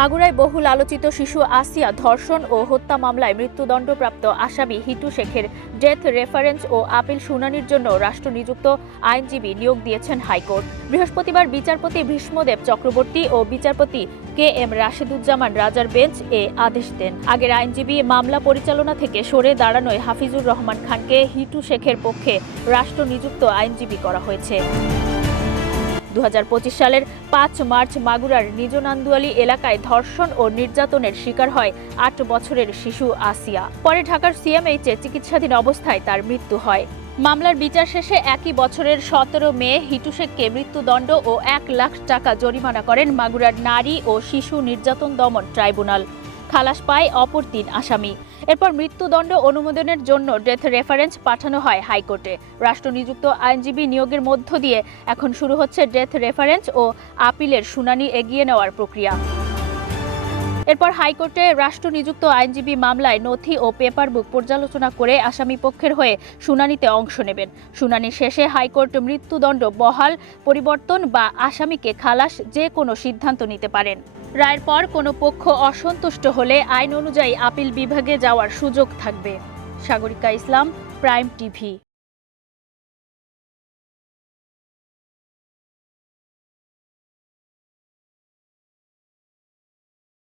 মাগুরায় বহুল আলোচিত শিশু আসিয়া ধর্ষণ ও হত্যা মামলায় মৃত্যুদণ্ডপ্রাপ্ত আসামি হিটু শেখের ডেথ রেফারেন্স ও আপিল শুনানির জন্য রাষ্ট্রনিযুক্ত আইনজীবী নিয়োগ দিয়েছেন হাইকোর্ট। বৃহস্পতিবার বিচারপতি ভীষ্মদেব চক্রবর্তী ও বিচারপতি KM রাশেদুজ্জামান রাজার বেঞ্চ এ আদেশ দেন। আগের আইনজীবী মামলা পরিচালনা থেকে সরে দাঁড়ানোয় হাফিজুর রহমান খানকে হিটু শেখের পক্ষে রাষ্ট্রনিযুক্ত আইনজীবী করা হয়েছে। 2025 সালের 5 মার্চ মাগুরার নিজনান্দুয়ালি এলাকায় ধর্ষণ ও নির্যাতনের শিকার হয় 8 বছরের শিশু আসিয়া। পরে ঢাকার CMH-এ চিকিৎসাধীন অবস্থায় তার মৃত্যু হয়। মামলার বিচার শেষে একই বছরের 17 মে হিটু শেখকে মৃত্যুদণ্ড ও 1 লাখ টাকা জরিমানা করেন মাগুরার নারী ও শিশু নির্যাতন দমন ট্রাইব্যুনাল। খালাস পায় অপর 3 আসামি। এরপর মৃত্যুদণ্ড অনুমোদনের জন্য ডেথ রেফারেন্স পাঠানো হয় হাইকোর্টে। রাষ্ট্রনিযুক্ত আইনজীবী নিয়োগের মধ্য দিয়ে এখন শুরু হচ্ছে ডেথ রেফারেন্স ও আপিলের শুনানি এগিয়ে নেওয়ার প্রক্রিয়া। এরপর হাইকোর্টে রাষ্ট্রনিযুক্ত আইনজীবী মামলায় নথি ও পেপার বুক পর্যালোচনা করে আসামি পক্ষের হয়ে শুনানিতে অংশ নেবেন। শুনানি শেষে হাইকোর্ট মৃত্যুদণ্ড বহাল, পরিবর্তন বা আসামিকে খালাস যে কোনো সিদ্ধান্ত নিতে পারেন। রায়ের পর কোনো পক্ষ অসন্তুষ্ট হলে আইন অনুযায়ী আপিল বিভাগে যাওয়ার সুযোগ থাকবে। সাগরিকা ইসলাম, প্রাইম টিভি।